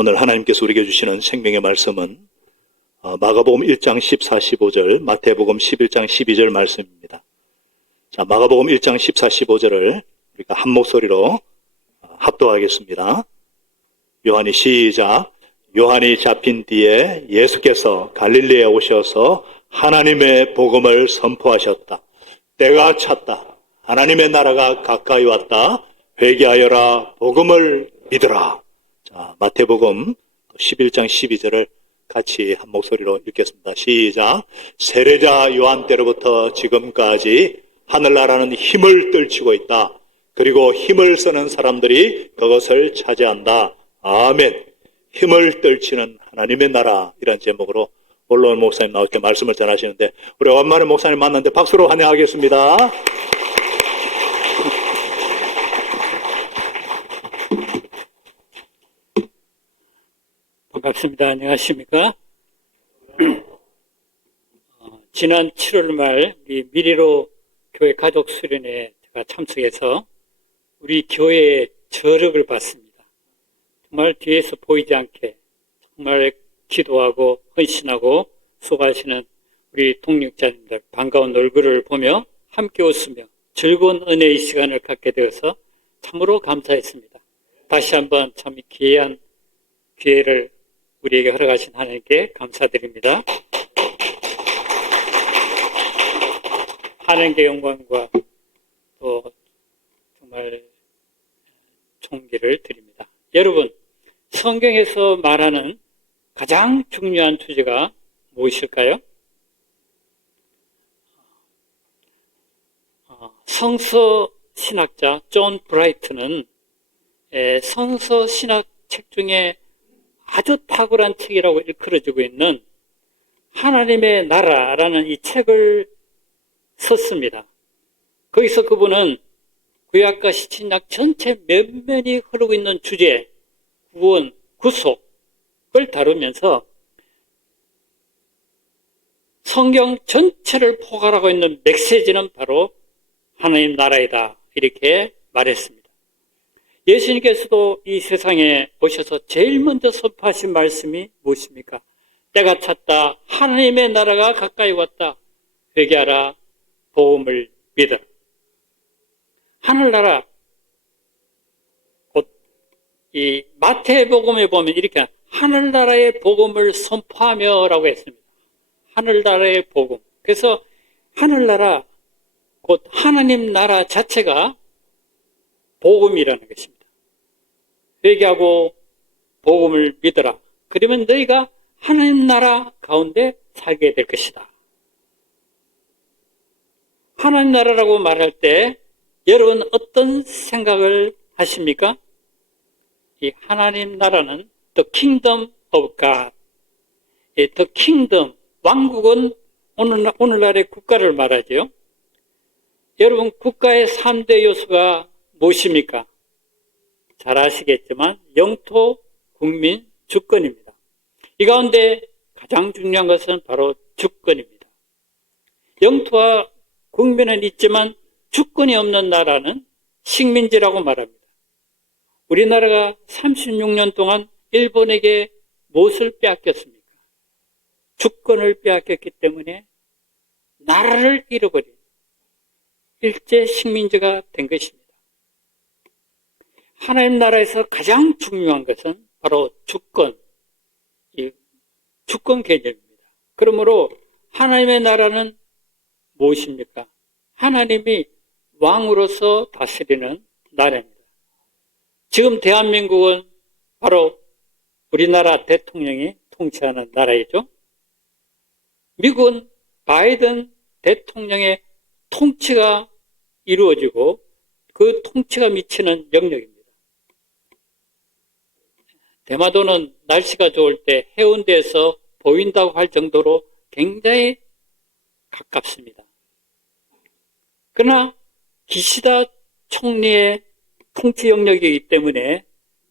오늘 하나님께서 우리에게 주시는 생명의 말씀은 마가복음 1장 14, 15절, 마태복음 11장 12절 말씀입니다. 자, 마가복음 1장 14, 15절을 우리가 한 목소리로 합독하겠습니다. 요한이 시작. 요한이 잡힌 뒤에 예수께서 갈릴리에 오셔서 하나님의 복음을 선포하셨다. 때가 찼다. 하나님의 나라가 가까이 왔다. 회개하여라. 복음을 믿으라. 자, 마태복음 11장 12절을 같이 한 목소리로 읽겠습니다. 시작. 세례자 요한 때로부터 지금까지 하늘나라는 힘을 떨치고 있다. 그리고 힘을 쓰는 사람들이 그것을 차지한다. 아멘. 힘을 떨치는 하나님의 나라, 이런 제목으로 올라온 목사님 나올 때 말씀을 전하시는데, 우리 오랜만에 목사님 만났는데 박수로 환영하겠습니다. 반갑습니다. 안녕하십니까? 지난 7월 말 우리 미리로 교회 가족 수련회에 제가 참석해서 우리 교회의 저력을 봤습니다. 정말 뒤에서 보이지 않게 정말 기도하고 헌신하고 수고하시는 우리 동력자님들 반가운 얼굴을 보며 함께 웃으며 즐거운 은혜의 시간을 갖게 되어서 참으로 감사했습니다. 다시 한번 참 귀한 기회를 우리에게 허락하신 하나님께 감사드립니다. 하나님께 영광과 또 정말 존귀를 드립니다. 여러분, 성경에서 말하는 가장 중요한 주제가 무엇일까요? 성서 신학자 존 브라이트는 성서 신학 책 중에 아주 탁월한 책이라고 일컬어지고 있는 하나님의 나라라는 이 책을 썼습니다. 거기서 그분은 구약과 신약 전체 면면이 흐르고 있는 주제, 구원, 구속을 다루면서 성경 전체를 포괄하고 있는 메시지는 바로 하나님 나라이다, 이렇게 말했습니다. 예수님께서도 이 세상에 오셔서 제일 먼저 선포하신 말씀이 무엇입니까? 때가 찼다. 하나님의 나라가 가까이 왔다. 회개하라. 복음을 믿어라. 하늘나라, 곧 이 마태복음에 보면 이렇게 하늘나라의 복음을 선포하며 라고 했습니다. 하늘나라의 복음. 그래서 하늘나라, 곧 하나님 나라 자체가 복음이라는 것입니다. 회개하고 복음을 믿어라. 그러면 너희가 하나님 나라 가운데 살게 될 것이다. 하나님 나라라고 말할 때 여러분 어떤 생각을 하십니까? 이 하나님 나라는 The Kingdom of God. The Kingdom, 왕국은 오늘날의 국가를 말하죠. 여러분, 국가의 3대 요소가 무엇입니까? 잘 아시겠지만 영토, 국민, 주권입니다. 이 가운데 가장 중요한 것은 바로 주권입니다. 영토와 국민은 있지만 주권이 없는 나라는 식민지라고 말합니다. 우리나라가 36년 동안 일본에게 무엇을 빼앗겼습니까? 주권을 빼앗겼기 때문에 나라를 잃어버린 일제 식민지가 된 것입니다. 하나님 나라에서 가장 중요한 것은 바로 주권, 이 주권 개념입니다. 그러므로 하나님의 나라는 무엇입니까? 하나님이 왕으로서 다스리는 나라입니다. 지금 대한민국은 바로 우리나라 대통령이 통치하는 나라이죠. 미국은 바이든 대통령의 통치가 이루어지고 그 통치가 미치는 영역입니다. 대마도는 날씨가 좋을 때 해운대에서 보인다고 할 정도로 굉장히 가깝습니다. 그러나 기시다 총리의 통치 영역이기 때문에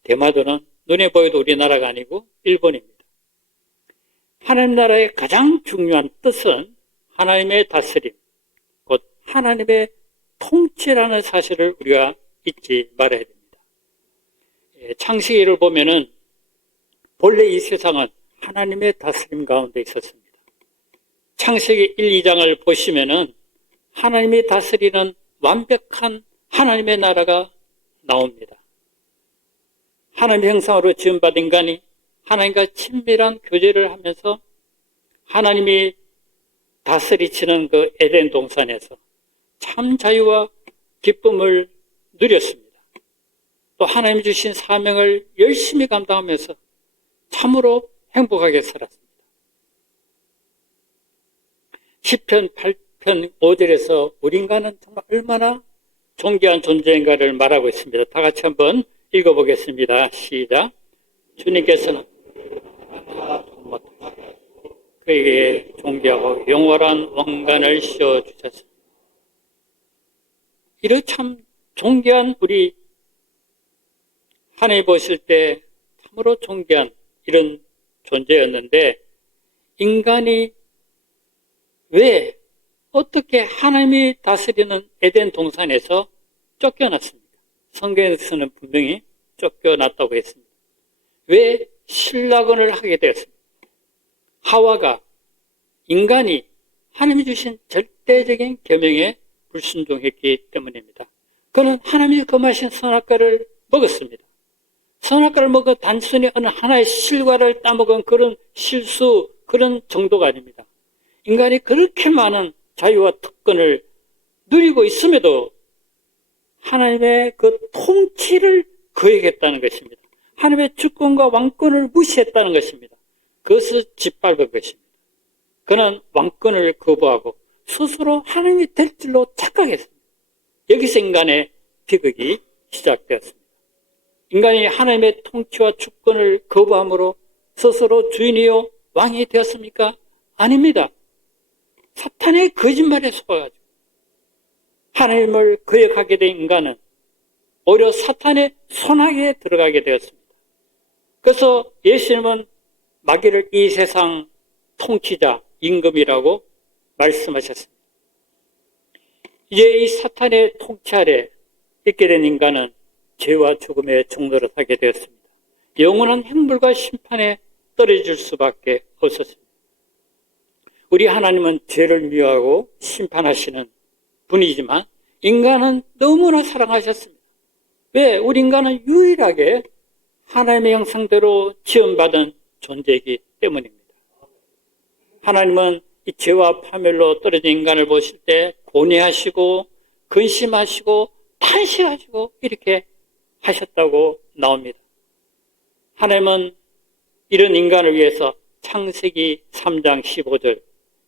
대마도는 눈에 보여도 우리나라가 아니고 일본입니다. 하나님 나라의 가장 중요한 뜻은 하나님의 다스림, 곧 하나님의 통치라는 사실을 우리가 잊지 말아야 됩니다. 창세기를 보면은 본래 이 세상은 하나님의 다스림 가운데 있었습니다. 창세기 1, 2장을 보시면은 하나님이 다스리는 완벽한 하나님의 나라가 나옵니다. 하나님의 형상으로 지음받은 인간이 하나님과 친밀한 교제를 하면서 하나님이 다스리시는 그 에덴 동산에서 참 자유와 기쁨을 누렸습니다. 또 하나님 주신 사명을 열심히 감당하면서 참으로 행복하게 살았습니다. 시편 8편 5절에서 우리 인간은 정말 얼마나 존귀한 존재인가를 말하고 있습니다. 다 같이 한번 읽어보겠습니다. 시작. 주님께서는 그에게 존귀하고 영원한 왕관을 씌워주셨습니다. 이런 참 존귀한 우리 하나님 보실 때 참으로 존귀한 이런 존재였는데 인간이 왜 어떻게 하나님이 다스리는 에덴 동산에서 쫓겨났습니까? 성경에서는 분명히 쫓겨났다고 했습니다. 왜 신락원을 하게 되었습니까? 하와가 인간이 하나님이 주신 절대적인 계명에 불순종했기 때문입니다. 그는 하나님이 금하신 선악과를 먹었습니다. 선악과를 먹어 단순히 어느 하나의 실과를 따먹은 그런 실수, 그런 정도가 아닙니다. 인간이 그렇게 많은 자유와 특권을 누리고 있음에도 하나님의 그 통치를 거역했다는 것입니다. 하나님의 주권과 왕권을 무시했다는 것입니다. 그것을 짓밟은 것입니다. 그는 왕권을 거부하고 스스로 하나님이 될 줄로 착각했습니다. 여기서 인간의 비극이 시작되었습니다. 인간이 하나님의 통치와 주권을 거부함으로 스스로 주인이요 왕이 되었습니까? 아닙니다. 사탄의 거짓말에 속아가지고 하나님을 거역하게 된 인간은 오히려 사탄의 손아귀에 들어가게 되었습니다. 그래서 예수님은 마귀를 이 세상 통치자, 임금이라고 말씀하셨습니다. 이제 이 사탄의 통치 아래 있게 된 인간은 죄와 죽음의 종로를 하게 되었습니다. 영원한 형벌과 심판에 떨어질 수밖에 없었습니다. 우리 하나님은 죄를 미워하고 심판하시는 분이지만 인간은 너무나 사랑하셨습니다. 왜? 우리 인간은 유일하게 하나님의 형상대로 지음받은 존재이기 때문입니다. 하나님은 이 죄와 파멸로 떨어진 인간을 보실 때 고뇌하시고 근심하시고 탄식하시고 이렇게 하셨다고 나옵니다. 하나님은 이런 인간을 위해서 창세기 3장 15절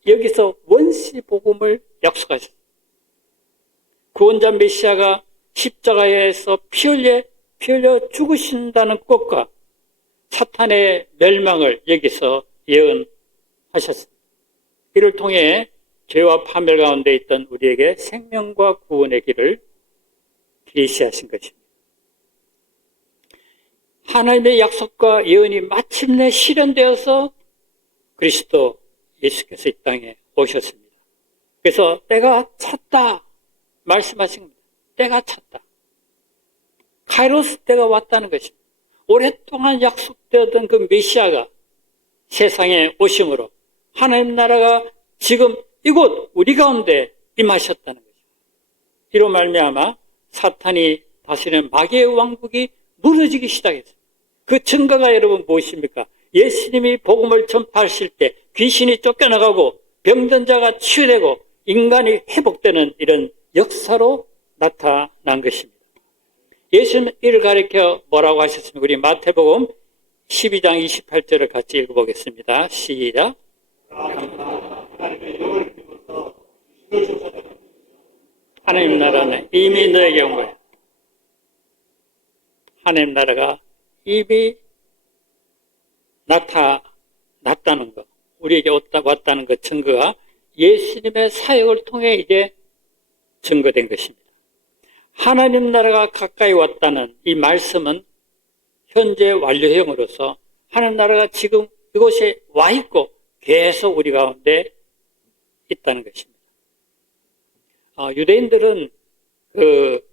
여기서 원시 복음을 약속하셨습니다. 구원자 메시아가 십자가에서 피 흘려 죽으신다는 것과 사탄의 멸망을 여기서 예언하셨습니다. 이를 통해 죄와 파멸 가운데 있던 우리에게 생명과 구원의 길을 계시하신 것입니다. 하나님의 약속과 예언이 마침내 실현되어서 그리스도 예수께서 이 땅에 오셨습니다. 그래서 때가 찼다 말씀하신 겁니다. 때가 찼다. 카이로스 때가 왔다는 것입니다. 오랫동안 약속되었던 그 메시아가 세상에 오심으로 하나님 나라가 지금 이곳 우리 가운데 임하셨다는 것입니다. 이로 말미암아 사탄이 다스리는 마귀의 왕국이 무너지기 시작했습니다. 그 증거가 여러분 무엇입니까? 예수님이 복음을 전파하실 때 귀신이 쫓겨나가고 병든 자가 치유되고 인간이 회복되는 이런 역사로 나타난 것입니다. 예수님 이를 가리켜 뭐라고 하셨습니까? 우리 마태복음 12장 28절을 같이 읽어보겠습니다. 시작. 하나님 나라는 이미 너에게 온 거예요. 하나님 나라가 이미 나타났다는 것, 우리에게 왔다는 것 증거가 예수님의 사역을 통해 이제 증거된 것입니다. 하나님 나라가 가까이 왔다는 이 말씀은 현재 완료형으로서 하나님 나라가 지금 이곳에 와 있고 계속 우리 가운데 있다는 것입니다. 유대인들은 그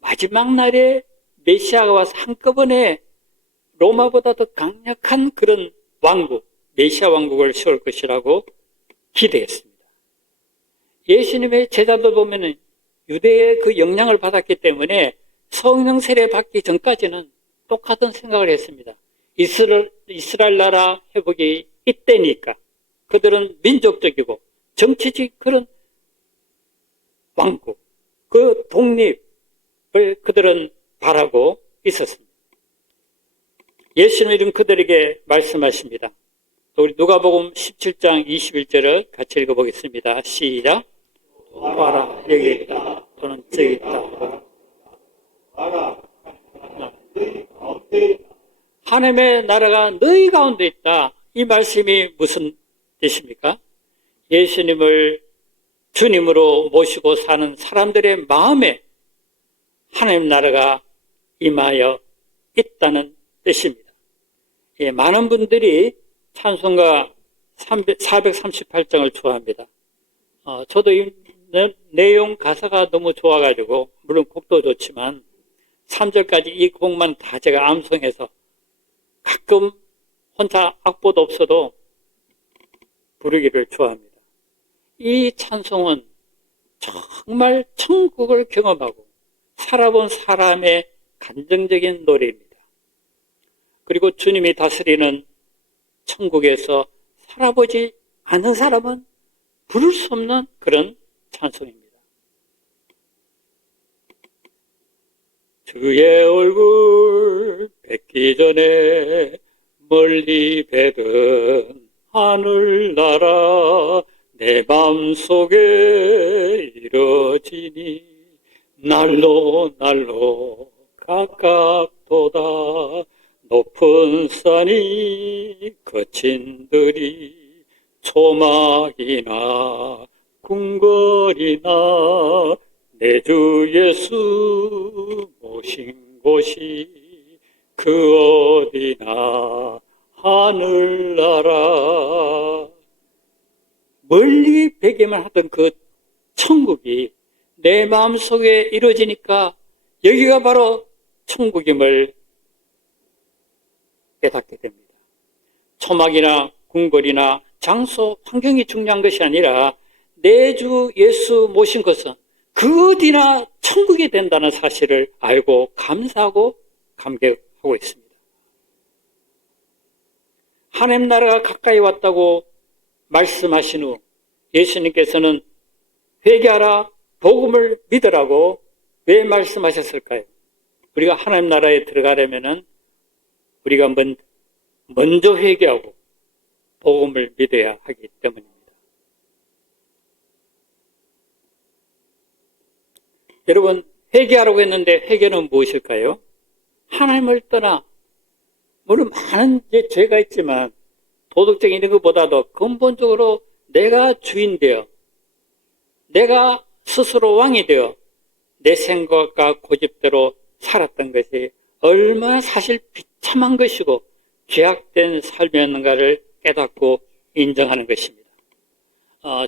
마지막 날에 메시아가 와서 한꺼번에 로마보다 더 강력한 그런 왕국, 메시아 왕국을 세울 것이라고 기대했습니다. 예수님의 제자들 보면은 유대의 그 영향을 받았기 때문에 성령 세례 받기 전까지는 똑같은 생각을 했습니다. 이스라엘 나라 회복이 이때니까 그들은 민족적이고 정치적 그런 왕국, 그 독립을 그들은 바라고 있었습니다. 예수님은 그들에게 말씀하십니다. 우리 누가복음 17장 21절을 같이 읽어보겠습니다. 시작. 봐라, 여기 있다. 또는 저기 있다. 하나님의 나라가 너희 가운데 있다. 이 말씀이 무슨 뜻입니까? 예수님을 주님으로 모시고 사는 사람들의 마음에 하나님 나라가 임하여 있다는 뜻입니다. 예, 많은 분들이 찬송가 438장을 좋아합니다. 저도 이 내용 가사가 너무 좋아가지고 물론 곡도 좋지만 3절까지 이 곡만 다 제가 암송해서 가끔 혼자 악보도 없어도 부르기를 좋아합니다. 이 찬송은 정말 천국을 경험하고 살아본 사람의 감정적인 노래입니다. 그리고 주님이 다스리는 천국에서 살아보지 않은 사람은 부를 수 없는 그런 찬송입니다. 주의 얼굴 뵙기 전에 멀리 뵈던 하늘나라 내 맘속에 이뤄지니 날로 날로 가깝도다 높은 산이 거친들이 초막이나 궁궐이나 내 주 예수 모신 곳이 그 어디나 하늘나라. 멀리 베기만 하던 그 천국이 내 마음속에 이루어지니까 여기가 바로 천국임을 깨닫게 됩니다. 초막이나 궁궐이나 장소, 환경이 중요한 것이 아니라 내 주 예수 모신 것은 그 어디나 천국이 된다는 사실을 알고 감사하고 감격하고 있습니다. 하나님 나라가 가까이 왔다고 말씀하신 후 예수님께서는 회개하라, 복음을 믿으라고 왜 말씀하셨을까요? 우리가 하나님 나라에 들어가려면은 우리가 먼저 회개하고 복음을 믿어야 하기 때문입니다. 여러분, 회개하라고 했는데 회개는 무엇일까요? 하나님을 떠나 물론 많은 죄가 있지만 도덕적인 이런 것보다도 근본적으로 내가 주인 되어 내가 스스로 왕이 되어 내 생각과 고집대로 살았던 것이 얼마나 사실 비참한 것이고 죄악된 삶이었는가를 깨닫고 인정하는 것입니다.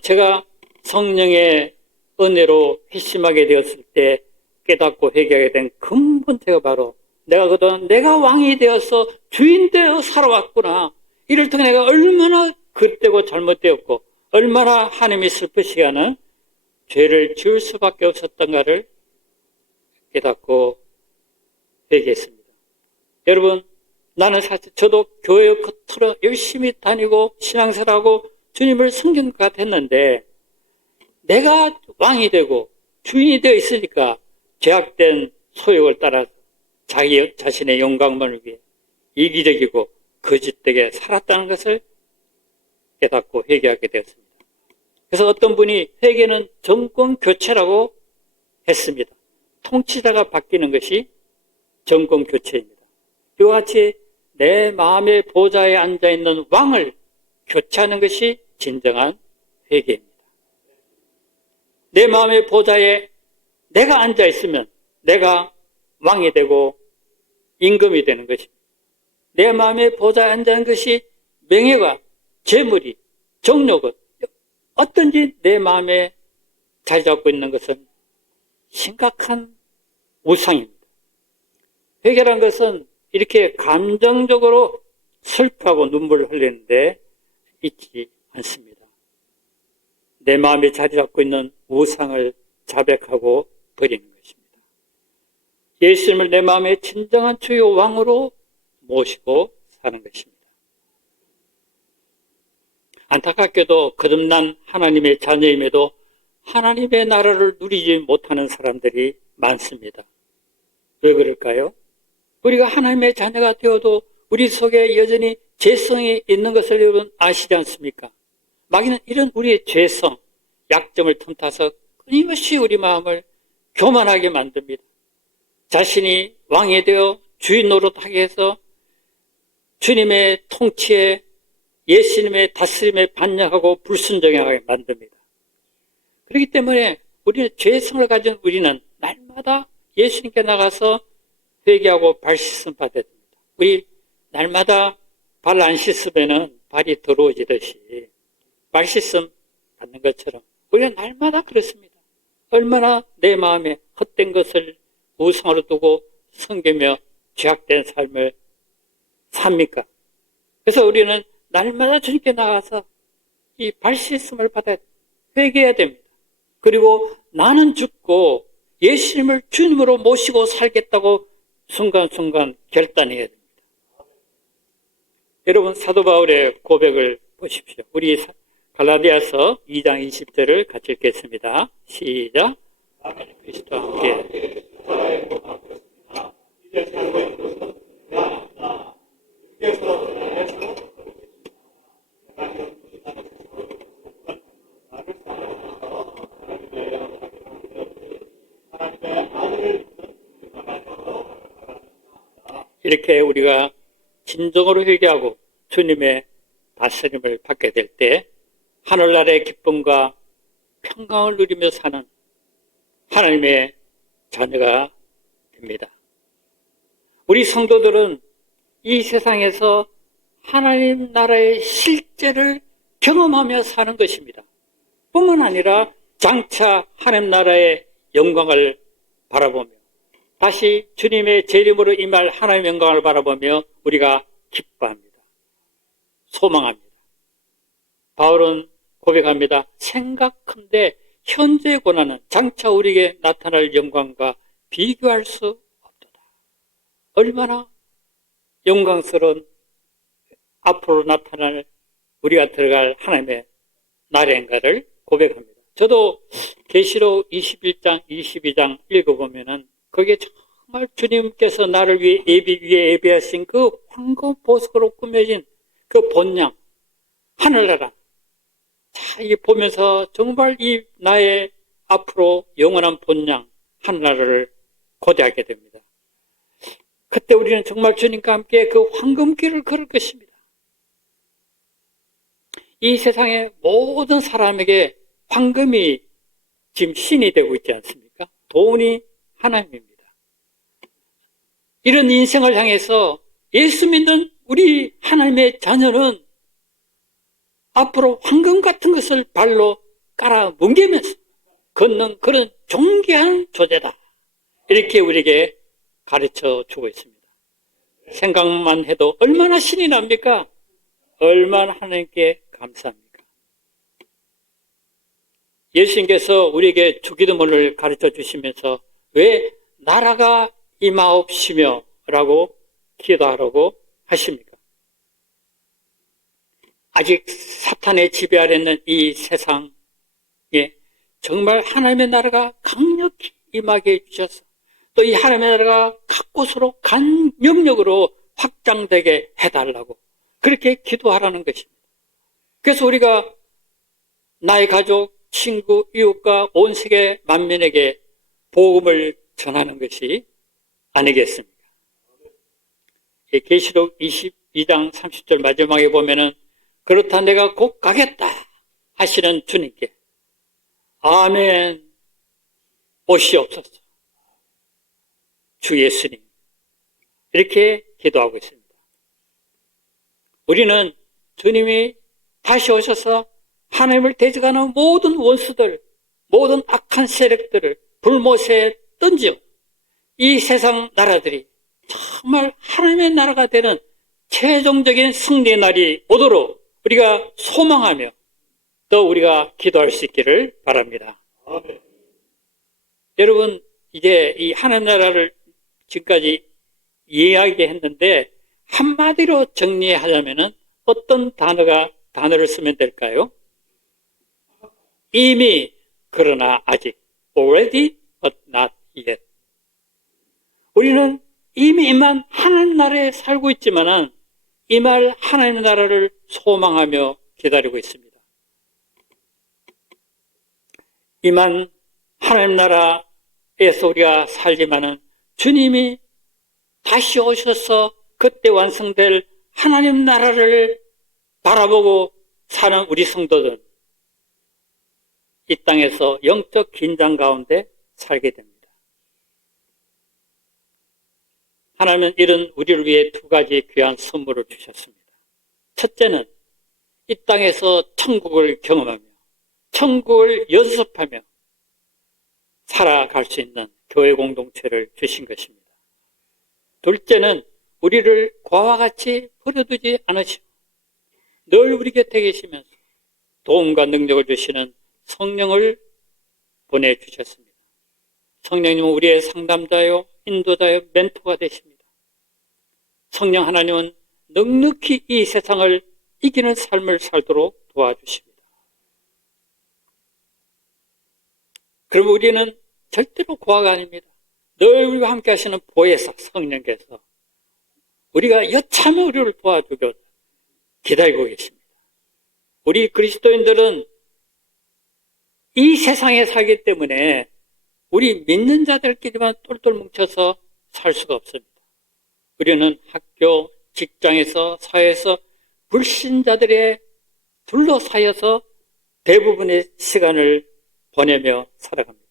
제가 성령의 은혜로 회심하게 되었을 때 깨닫고 회개하게 된 근본체가 바로 내가 그동안 내가 왕이 되어서 주인 되어 살아왔구나. 이를 통해 내가 얼마나 그릇되고 잘못되었고 얼마나 하나님이 슬프시게 하는 죄를 지을 수밖에 없었던가를 깨닫고 회개했습니다. 여러분, 나는 사실 저도 교회 겉으로 열심히 다니고 신앙생활하고 주님을 섬긴 것 같았는데 내가 왕이 되고 주인이 되어 있으니까 죄악된 소욕을 따라서 자기 자신의 영광만을 위해 이기적이고 거짓되게 살았다는 것을 깨닫고 회개하게 되었습니다. 그래서 어떤 분이 회개는 정권 교체라고 했습니다. 통치자가 바뀌는 것이 정권 교체입니다. 이와 같이 내 마음의 보좌에 앉아있는 왕을 교체하는 것이 진정한 회개입니다. 내 마음의 보좌에 내가 앉아있으면 내가 왕이 되고 임금이 되는 것입니다. 내 마음의 보좌에 앉아있는 것이 명예가, 재물이, 정력은 어떤지 내 마음에 자리 잡고 있는 것은 심각한 우상입니다. 회개란 것은 이렇게 감정적으로 슬퍼하고 눈물을 흘리는데 있지 않습니다. 내 마음에 자리 잡고 있는 우상을 자백하고 버리는 것입니다. 예수님을 내 마음의 진정한 주요 왕으로 모시고 사는 것입니다. 안타깝게도 거듭난 하나님의 자녀임에도 하나님의 나라를 누리지 못하는 사람들이 많습니다. 왜 그럴까요? 우리가 하나님의 자녀가 되어도 우리 속에 여전히 죄성이 있는 것을 여러분 아시지 않습니까? 마귀는 이런 우리의 죄성, 약점을 틈타서 끊임없이 우리 마음을 교만하게 만듭니다. 자신이 왕이 되어 주인 노릇하게 해서 주님의 통치에 예수님의 다스림에 반역하고 불순종하게 만듭니다. 그렇기 때문에 우리는 죄성을 가진 우리는 날마다 예수님께 나가서 회개하고 발 씻음 받아야 됩니다. 우리 날마다 발 안 씻으면 발이 더러워지듯이 발 씻음 받는 것처럼 우리는 날마다 그렇습니다. 얼마나 내 마음에 헛된 것을 우상으로 두고 섬기며 죄악된 삶을 삽니까? 그래서 우리는 날마다 주님께 나가서 이 발 씻음을 받아야 됩니다. 회개해야 됩니다. 그리고 나는 죽고 예수님을 주님으로 모시고 살겠다고 순간순간 결단해야 됩니다. 여러분 사도 바울의 고백을 보십시오. 우리 갈라디아서 2장 20절을 같이 읽겠습니다. 시작. 그리스도와 함께 이렇게 우리가 진정으로 회개하고 주님의 다스림을 받게 될 때 하늘나라의 기쁨과 평강을 누리며 사는 하나님의 자녀가 됩니다. 우리 성도들은 이 세상에서 하나님 나라의 실제를 경험하며 사는 것입니다. 뿐만 아니라 장차 하나님 나라의 영광을 바라보며 다시 주님의 재림으로 임할 하나님의 영광을 바라보며 우리가 기뻐합니다. 소망합니다. 바울은 고백합니다. 생각컨대 현재의 고난은 장차 우리에게 나타날 영광과 비교할 수 없도다. 얼마나 영광스러운 앞으로 나타날 우리가 들어갈 하나님의 나라인가를 고백합니다. 저도 계시록 21장, 22장 읽어보면은 거기에 정말 주님께서 나를 위해 예비하신 그 황금 보석으로 꾸며진 그 본향, 하늘나라. 자, 이게 보면서 정말 이 나의 앞으로 영원한 본향, 하늘나라를 고대하게 됩니다. 그때 우리는 정말 주님과 함께 그 황금길을 걸을 것입니다. 이 세상의 모든 사람에게 황금이 지금 신이 되고 있지 않습니까? 돈이 하나님입니다. 이런 인생을 향해서 예수 믿는 우리 하나님의 자녀는 앞으로 황금 같은 것을 발로 깔아 뭉개면서 걷는 그런 존귀한 존재다. 이렇게 우리에게 가르쳐 주고 있습니다. 생각만 해도 얼마나 신이 납니까? 얼마나 하나님께 감사합니까? 예수님께서 우리에게 주기도문을 가르쳐 주시면서 왜 나라가 임하옵시며 라고 기도하라고 하십니까? 아직 사탄의 지배 아래 있는 이 세상에 정말 하나님의 나라가 강력히 임하게 해주셔서 또 이 하나님의 나라가 각 곳으로 간 영역으로 확장되게 해달라고 그렇게 기도하라는 것입니다. 그래서 우리가 나의 가족, 친구, 이웃과 온 세계 만민에게 복음을 전하는 것이 아니겠습니까? 계시록 22장 30절 마지막에 보면은 그렇다 내가 곧 가겠다 하시는 주님께 아멘 오시옵소서 주 예수님 이렇게 기도하고 있습니다. 우리는 주님이 다시 오셔서 하나님을 대적하는 모든 원수들, 모든 악한 세력들을 불못에 던져 이 세상 나라들이 정말 하나님의 나라가 되는 최종적인 승리의 날이 오도록 우리가 소망하며 또 우리가 기도할 수 있기를 바랍니다. 여러분, 이제 이 하나님 나라를 지금까지 이야기했는데 한마디로 정리하자면은 어떤 단어를 쓰면 될까요? 이미, 그러나 아직. Already, but not yet. 우리는 이미만 하나님 나라에 살고 있지만은 이말 하나님 나라를 소망하며 기다리고 있습니다. 이만 하나님 나라에서 우리가 살지만은 주님이 다시 오셔서 그때 완성될 하나님 나라를 바라보고 사는 우리 성도들, 이 땅에서 영적 긴장 가운데 살게 됩니다. 하나님은 이런 우리를 위해 두 가지 귀한 선물을 주셨습니다. 첫째는 이 땅에서 천국을 경험하며 천국을 연습하며 살아갈 수 있는 교회 공동체를 주신 것입니다. 둘째는 우리를 과와 같이 버려두지 않으시고 늘 우리 곁에 계시면서 도움과 능력을 주시는 성령을 보내주셨습니다. 성령님은 우리의 상담자요, 인도자요, 멘토가 되십니다. 성령 하나님은 넉넉히 이 세상을 이기는 삶을 살도록 도와주십니다. 그럼 우리는 절대로 고아가 아닙니다. 늘 우리와 함께 하시는 보혜사 성령께서 우리가 여차하면 우리를 도와주고 기다리고 계십니다. 우리 그리스도인들은 이 세상에 살기 때문에 우리 믿는 자들끼리만 똘똘 뭉쳐서 살 수가 없습니다. 우리는 학교, 직장에서, 사회에서 불신자들에 둘러싸여서 대부분의 시간을 보내며 살아갑니다.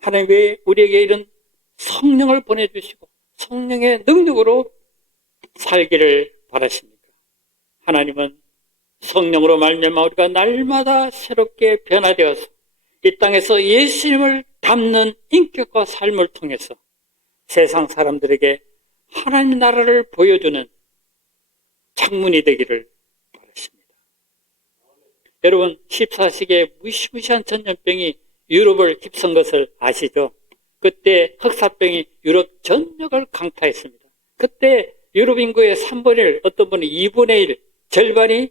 하나님 왜 우리에게 이런 성령을 보내주시고 성령의 능력으로 살기를 바라십니까? 하나님은 성령으로 말미암아 우리가 날마다 새롭게 변화되어서 이 땅에서 예수님을 닮는 인격과 삶을 통해서 세상 사람들에게 하나님 나라를 보여주는 창문이 되기를 바라십니다. 여러분, 14세기에 무시무시한 전염병이 유럽을 휩쓴 것을 아시죠? 그때 흑사병이 유럽 전역을 강타했습니다. 그때 유럽 인구의 3분의 1, 어떤 분은 2분의 1, 절반이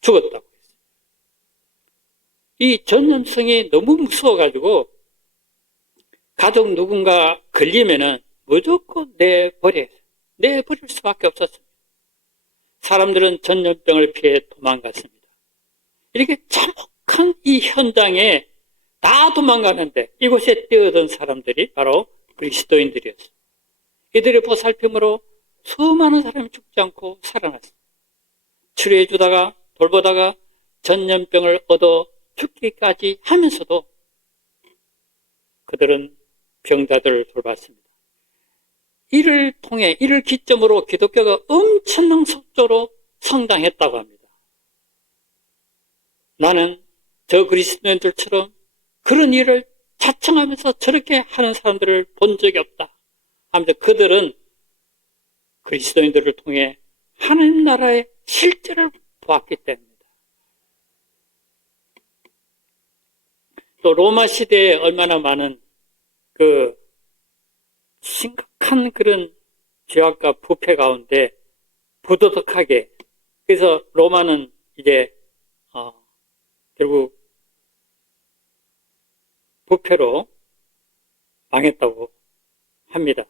죽었다고 했어요. 이 전염성이 너무 무서워가지고 가족 누군가 걸리면은 무조건 내버릴 수밖에 없었습니다. 사람들은 전염병을 피해 도망갔습니다. 이렇게 참혹한 이 현장에 다 도망가는데 이곳에 뛰어든 사람들이 바로 그리스도인들이었습니다. 이들의 보살핌으로 수많은 사람이 죽지 않고 살아났습니다. 치료해주다가 돌보다가 전염병을 얻어 죽기까지 하면서도 그들은 병자들을 돌봤습니다. 이를 기점으로 기독교가 엄청난 속도로 성장했다고 합니다. 나는 저 그리스도인들처럼 그런 일을 자청하면서 저렇게 하는 사람들을 본 적이 없다 하면서 그들은 그리스도인들을 통해 하나님 나라의 실제를 보았기 때문입니다. 또 로마 시대에 얼마나 많은 심각한 그런 죄악과 부패 가운데 부도덕하게, 그래서 로마는 이제 결국 부패로 망했다고 합니다.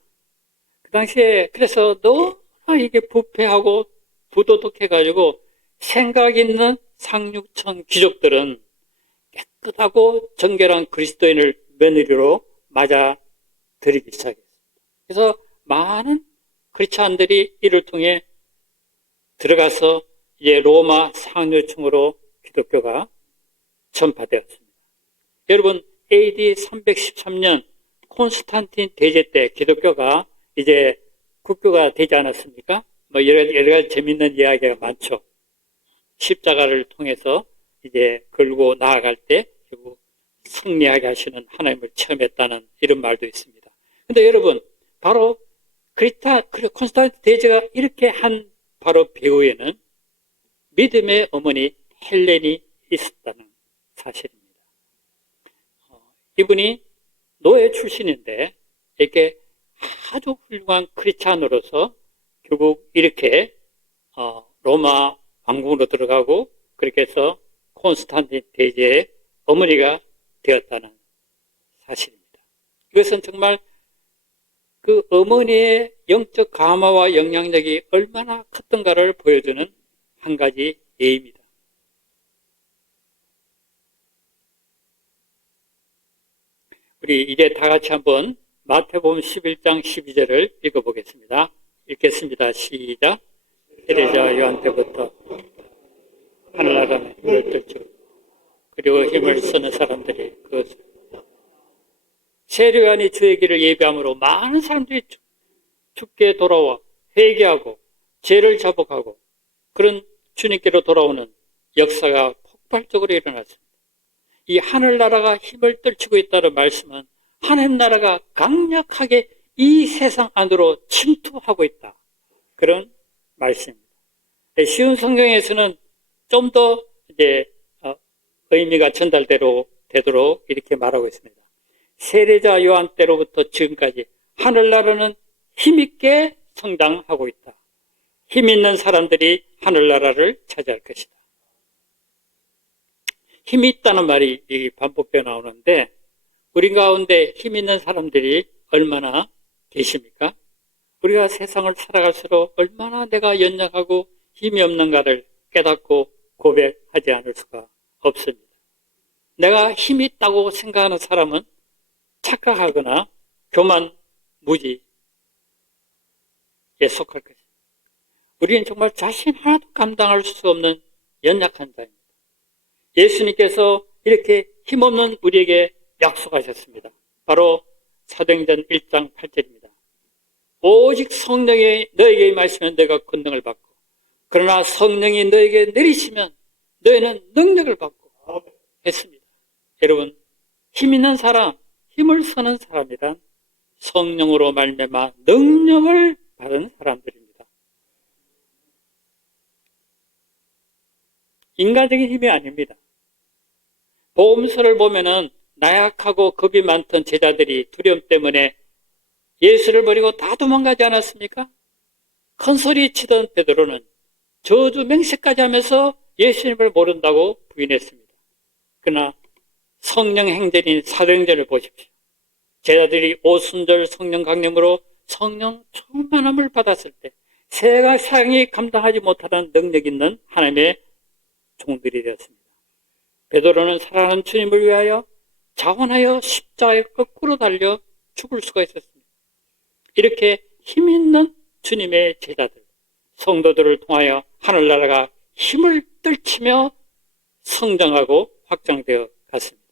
그 당시에 그래서 너무 이게 부패하고 부도덕해가지고 생각 있는 상류층 귀족들은 깨끗하고 정결한 그리스도인을 며느리로 맞아들이기 시작했습니다. 그래서 많은 크리스찬들이 이를 통해 들어가서 이제 로마 상류층으로 기독교가 전파되었습니다. 여러분, AD 313년 콘스탄틴 대제 때 기독교가 이제 국교가 되지 않았습니까? 여러 가지 재밌는 이야기가 많죠. 십자가를 통해서 이제 걸고 나아갈 때 결국 승리하게 하시는 하나님을 체험했다는 이런 말도 있습니다. 근데 여러분, 바로 콘스탄틴 대제가 이렇게 한 바로 배후에는 믿음의 어머니 헬렌이 있었다는 사실입니다. 이분이 노예 출신인데 이렇게 아주 훌륭한 크리스찬으로서 결국 이렇게 로마 왕궁으로 들어가고 그렇게 해서 콘스탄틴 대제의 어머니가 되었다는 사실입니다. 이것은 정말 그 어머니의 영적 감화와 영향력이 얼마나 컸던가를 보여주는 한 가지 예입니다. 우리 이제 다 같이 한번 마태복음 11장 12절을 읽어보겠습니다. 읽겠습니다. 시작. 세례자 요한 때부터 하늘나라는 힘을 떨치고 그리고 힘을 쓰는 사람들이 그것을 세례 요한이 주의 길을 예비함으로 많은 사람들이 죽게 돌아와 회개하고 죄를 자복하고 그런 주님께로 돌아오는 역사가 폭발적으로 일어났습니다. 이 하늘나라가 힘을 떨치고 있다는 말씀은 하나님 나라가 강력하게 이 세상 안으로 침투하고 있다. 그런 말씀입니다. 쉬운 성경에서는 좀 더 이제 의미가 전달되도록 이렇게 말하고 있습니다. 세례자 요한 때로부터 지금까지 하늘나라는 힘있게 성장하고 있다. 힘 있는 사람들이 하늘나라를 차지할 것이다. 힘이 있다는 말이 반복되어 나오는데 우리 가운데 힘 있는 사람들이 얼마나 계십니까? 우리가 세상을 살아갈수록 얼마나 내가 연약하고 힘이 없는가를 깨닫고 고백하지 않을 수가 없습니다. 내가 힘이 있다고 생각하는 사람은 착각하거나 교만, 무지에 속할 것입니다. 우리는 정말 자신 하나도 감당할 수 없는 연약한 자입니다. 예수님께서 이렇게 힘없는 우리에게 약속하셨습니다. 바로 사도행전 1장 8절입니다. 오직 성령이 너에게 임하시면 너희가 권능을 받고 그러나 성령이 너에게 내리시면 너희는 능력을 받고 했습니다. 여러분, 힘 있는 사람, 힘을 쓰는 사람이란 성령으로 말미암아 능력을 받은 사람들입니다. 인간적인 힘이 아닙니다. 복음서를 보면은 나약하고 겁이 많던 제자들이 두려움 때문에 예수를 버리고 다 도망가지 않았습니까? 큰 소리 치던 베드로는 저주 맹세까지 하면서 예수님을 모른다고 부인했습니다. 그러나 성령 행전인 사도행전을 보십시오. 제자들이 오순절 성령 강림으로 성령 충만함을 받았을 때 세상이 감당하지 못하는 능력 있는 하나님의 종들이 되었습니다. 베드로는 사랑하는 주님을 위하여 자원하여 십자가에 거꾸로 달려 죽을 수가 있었습니다. 이렇게 힘 있는 주님의 제자들, 성도들을 통하여 하늘나라가 힘을 떨치며 성장하고 확장되어 갔습니다.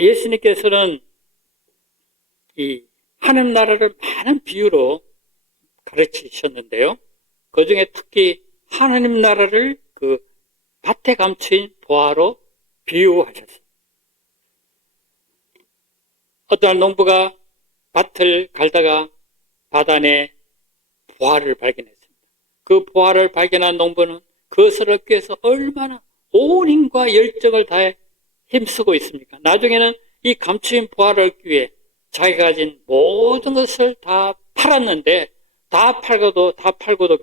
예수님께서는 이 하늘나라를 많은 비유로 가르치셨는데요. 그 중에 특히 하나님 나라를 그 밭에 감추인 보화로 비유하셨습니다. 어떤 농부가 밭을 갈다가 밭 안에 보화를 발견했습니다. 그 보화를 발견한 농부는 그것을 얻기 위해서 얼마나 온 힘과 열정을 다해 힘쓰고 있습니까? 나중에는 이 감추인 보화를 얻기 위해 자기가 가진 모든 것을 다 팔았는데 다 팔고도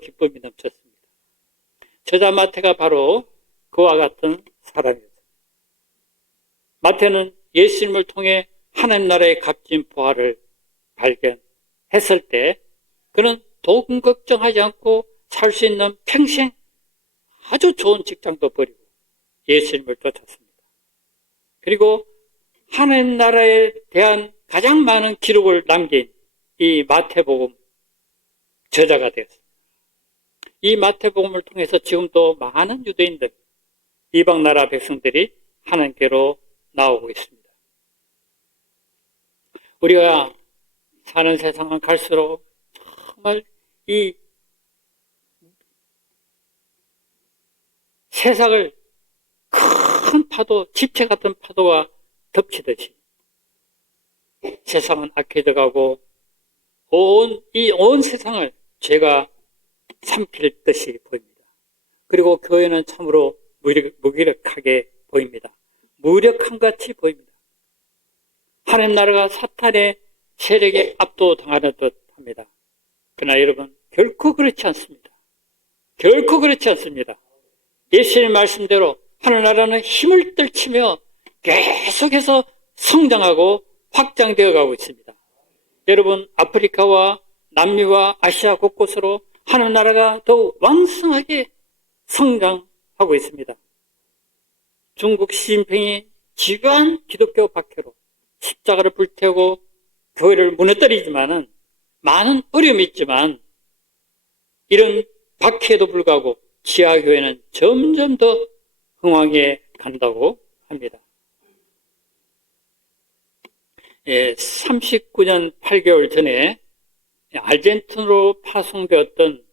기쁨이 넘쳤습니다. 저자 마태가 바로 그와 같은 사람이었습니다. 마태는 예수님을 통해 하나님 나라의 값진 보화를 발견했을 때 그는 돈 걱정하지 않고 살 수 있는 평생 아주 좋은 직장도 버리고 예수님을 쫓았습니다. 그리고 하나님 나라에 대한 가장 많은 기록을 남긴 이 마태복음 저자가 되었습니다. 이 마태복음을 통해서 지금도 많은 유대인들, 이방 나라 백성들이 하나님께로 나오고 있습니다. 우리가 사는 세상은 갈수록 정말 이 세상을 큰 파도, 집체 같은 파도가 덮치듯이 세상은 악해져가고 온 세상을 죄가 삼킬 듯이 보입니다. 그리고 교회는 참으로 무기력하게 보입니다. 무력한 같이 보입니다. 하나님 나라가 사탄의 세력에 압도당하는 듯 합니다. 그러나 여러분, 결코 그렇지 않습니다. 결코 그렇지 않습니다. 예수님 말씀대로 하나님 나라는 힘을 떨치며 계속해서 성장하고 확장되어 가고 있습니다. 여러분, 아프리카와 남미와 아시아 곳곳으로 하나님 나라가 더욱 왕성하게 성장하고 있습니다. 중국 시진핑이 지교한 기독교 박해로 십자가를 불태우고 교회를 무너뜨리지만은 많은 어려움이 있지만 이런 박해에도 불구하고 지하교회는 점점 더 흥황해 간다고 합니다. 39년 8개월 전에 아르헨티나로 파송되었던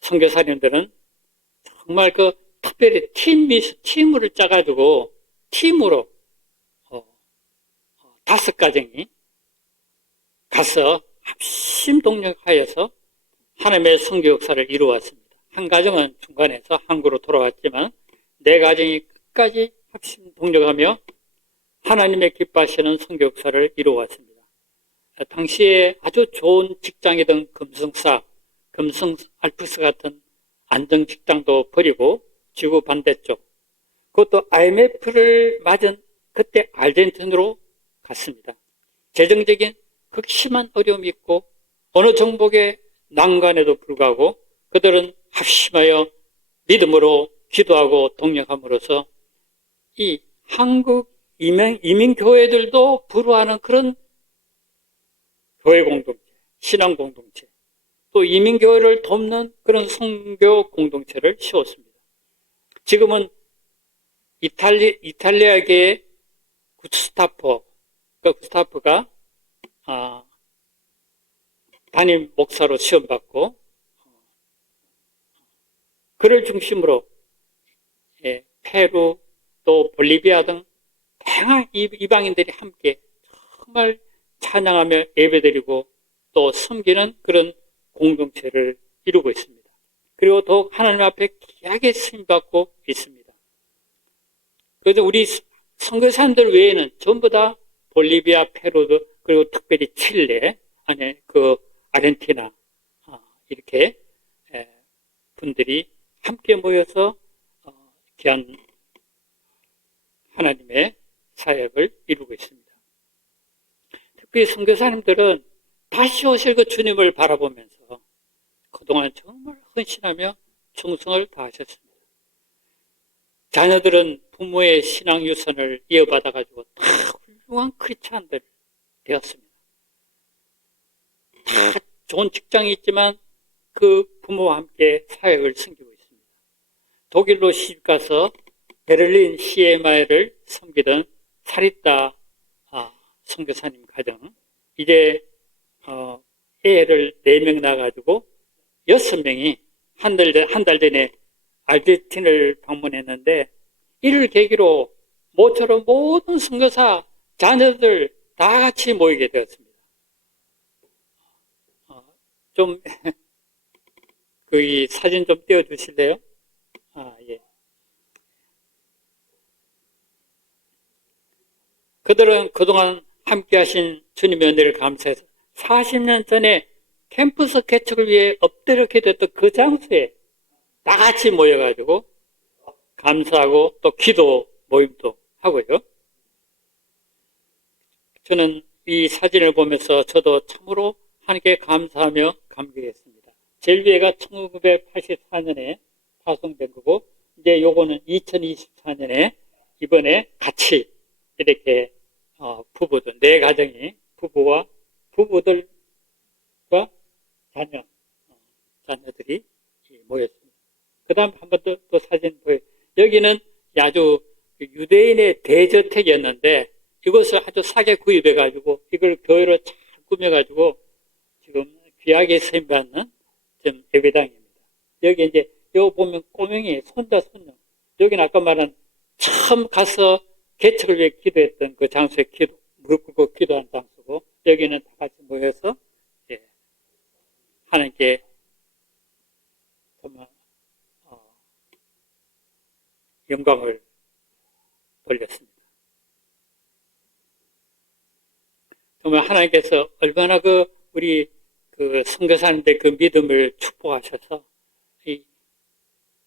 선교사님들은 정말 특별히 팀을 짜가지고 팀으로 5가정이 가서 합심동력하여서 하나님의 선교 역사를 이루었습니다. 한 가정은 중간에서 한국으로 돌아왔지만 4가정이 끝까지 합심동력하며 하나님의 기뻐하시는 선교 역사를 이루어왔습니다. 당시에 아주 좋은 직장이던 금성 알프스 같은 안정 직장도 버리고 지구 반대쪽, 그것도 IMF를 맞은 그때 아르헨티나로 갔습니다. 재정적인 극심한 어려움이 있고 어느 정복의 난관에도 불구하고 그들은 합심하여 믿음으로 기도하고 동력함으로써 이 한국 이민교회들도 불우하는 그런 교회 공동체, 신앙 공동체, 또 이민교회를 돕는 그런 선교 공동체를 세웠습니다. 지금은 이탈리아계의 구스타프가 담임 목사로 시험받고 그를 중심으로 페루 또 볼리비아 등 다양한 이방인들이 함께 정말 찬양하며 예배드리고 또 섬기는 그런 공동체를 이루고 있습니다. 그리고 더욱 하나님 앞에 귀하게 쓰임받고 있습니다. 그래서 우리 선교사님들 외에는 전부 다 볼리비아, 페루, 그리고 특별히 칠레, 아르헨티나 이렇게 분들이 함께 모여서 귀한 하나님의 사역을 이루고 있습니다. 특히 선교사님들은 다시 오실 그 주님을 바라보면서 그동안 정말 헌신하며 충성을 다하셨습니다. 자녀들은 부모의 신앙 유산을 이어받아가지고 다 훌륭한 크리스찬들 되었습니다. 다 좋은 직장이 있지만 그 부모와 함께 사역을 섬기고 있습니다. 독일로 시집가서 베를린 CMI를 섬기던 사리따 선교사님 가정, 이제 애를 4명 낳아가지고 6명이 한 달 전에 아르헨티나를 방문했는데 이를 계기로 모처럼 모든 선교사 자녀들 다 같이 모이게 되었습니다. 좀 이 사진 좀 띄워주실래요? 예. 그들은 그동안 함께 하신 주님의 은혜를 감사해서 40년 전에 캠퍼스 개척을 위해 엎드려 기도했던 그 장소에 다 같이 모여가지고 감사하고 또 기도 모임도 하고요. 저는 이 사진을 보면서 저도 참으로 하나님께 감사하며 감격했습니다. 제일 위에가 1984년에 파송된 거고 이제 요거는 2024년에 이번에 같이 이렇게 부부들 4가정이 부부들과 자녀들이 모였습니다. 그 다음 한 번 또 사진 보여요. 여기는 아주 유대인의 대저택이었는데 이것을 아주 싸게 구입해가지고 이걸 교회로 잘 꾸며가지고 지금 귀하게 쓰임받는 좀 예배당입니다. 여기 이제 여기 보면 꼬맹이 손자 손녀, 여기는 아까 말한 처음 가서 개척을 위해 기도했던 그 장소에 무릎 꿇고 기도한 장소고 여기는 다 같이 모여서 하나님께 정말 영광을 돌렸습니다. 정말 하나님께서 얼마나 우리 선교사님들 그 믿음을 축복하셔서 이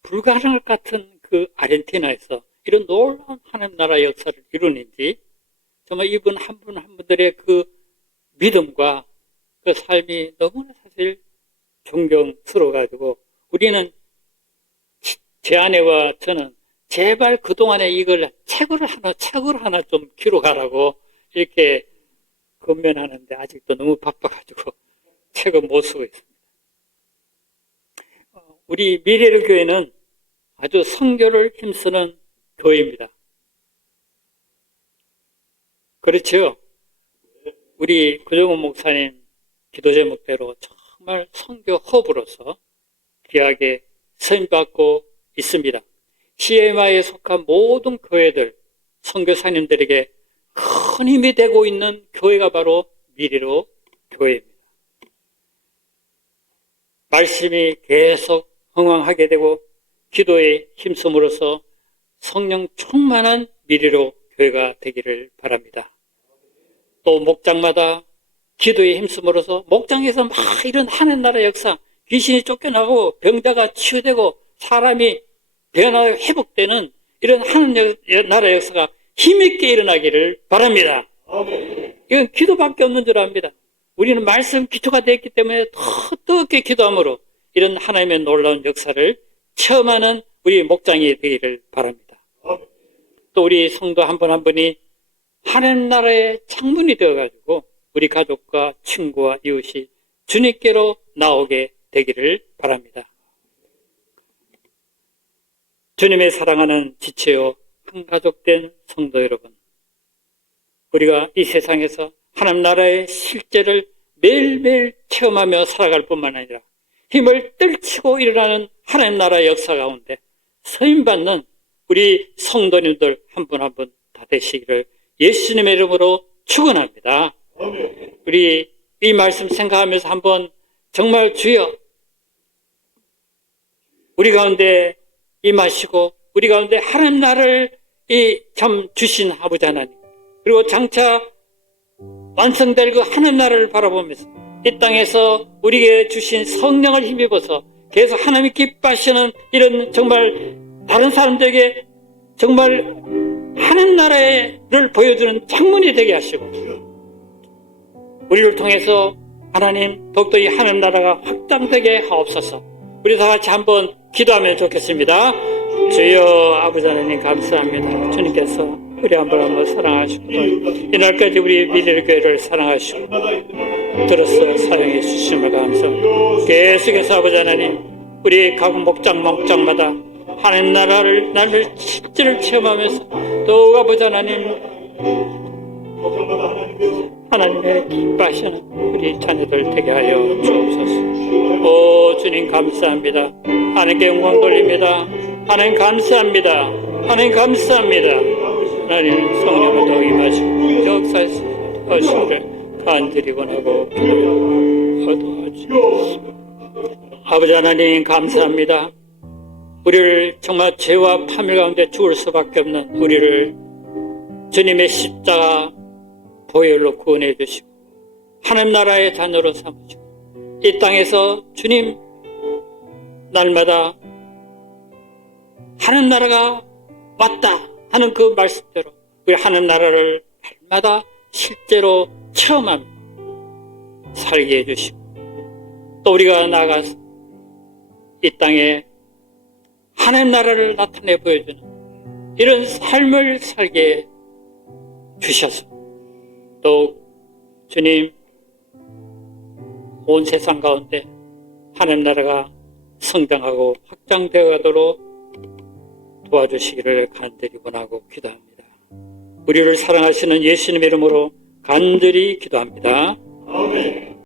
불가능할 것 같은 그 아르헨티나에서 이런 놀라운 하나님 나라 역사를 이루는지 정말 이분 한 분 한 분들의 그 믿음과 그 삶이 너무나 사실 존경스러워가지고 우리는 제 아내와 저는 제발 그동안에 이걸 책을 하나 좀 기록하라고 이렇게 권면하는데 아직도 너무 바빠가지고 책을 못 쓰고 있습니다. 우리 미래를 교회는 아주 선교를 힘쓰는 교회입니다. 그렇죠? 우리 구정훈 목사님 기도 제목대로 정말 선교 허브로서 귀하게 선임받고 있습니다. CMI에 속한 모든 교회들, 선교사님들에게 큰 힘이 되고 있는 교회가 바로 미래로 교회입니다. 말씀이 계속 흥황하게 되고 기도에 힘쓰므로써 성령 충만한 미래로 교회가 되기를 바랍니다. 또 목장마다 기도에 힘쓰므로써 목장에서 막 이런 하늘 나라 역사, 귀신이 쫓겨나고 병자가 치유되고 사람이 변화가 회복되는 이런 하늘 나라 역사가 힘있게 일어나기를 바랍니다. 이건 기도밖에 없는 줄 압니다. 우리는 말씀 기초가 되었기 때문에 더 뜨겁게 기도함으로 이런 하나님의 놀라운 역사를 체험하는 우리 목장이 되기를 바랍니다. 또 우리 성도 한 분 한 분이 하나님 나라의 창문이 되어가지고 우리 가족과 친구와 이웃이 주님께로 나오게 되기를 바랍니다. 주님의 사랑하는 지체요 한 가족된 성도 여러분, 우리가 이 세상에서 하나님 나라의 실제를 매일매일 체험하며 살아갈 뿐만 아니라 힘을 떨치고 일어나는 하나님 나라의 역사 가운데 서임받는 우리 성도님들 한 분 한 분 다 되시기를 예수님의 이름으로 축원합니다. 우리 이 말씀 생각하면서 한번 정말 주여 우리 가운데 임하시고 우리 가운데 하나님 나라를 참 주신 아버지 하나님, 그리고 장차 완성될 그 하나님 나라를 바라보면서 이 땅에서 우리에게 주신 성령을 힘입어서 계속 하나님이 기뻐하시는 이런 정말 다른 사람들에게 정말 하나님 나라를 보여주는 창문이 되게 하시고 우리를 통해서 하나님 더욱더 이 하나님 나라가 확장되게 하옵소서. 우리 다 같이 한번 기도하면 좋겠습니다. 주여 아버지 하나님 감사합니다. 주님께서 우리 한번 사랑하시고 이날까지 우리 미래의 교회를 사랑하시고 들어서 사용해 주심을 감사합니다. 계속해서 아버지 하나님 우리 각 목장마다 하나님 나라를 실제를 체험하면서 더욱 아버지 하나님 하나님의 기뻐하시는 우리 자녀들 되게 하여 주옵소서. 오 주님 감사합니다. 하나님께 영광 돌립니다. 하나님 감사합니다. 하나님 감사합니다. 하나님 성령을 더욱 임하시고 역사하시기를 간절히 원하고 기도하옵소서. 아버지 하나님 감사합니다. 우리를 정말 죄와 파멸 가운데 죽을 수밖에 없는 우리를 주님의 십자가 보혈로 구원해 주시고 하나님 나라의 자녀로 삼으시고 이 땅에서 주님 날마다 하나님 나라가 왔다 하는 그 말씀대로 우리 하나님 나라를 날마다 실제로 체험하며 살게 해주시고 또 우리가 나아가서 이 땅에 하나님 나라를 나타내 보여주는 이런 삶을 살게 주셔서 또 주님 온 세상 가운데 하나님 나라가 성장하고 확장되어 가도록 도와주시기를 간절히 원하고 기도합니다. 우리를 사랑하시는 예수님의 이름으로 간절히 기도합니다. 아멘.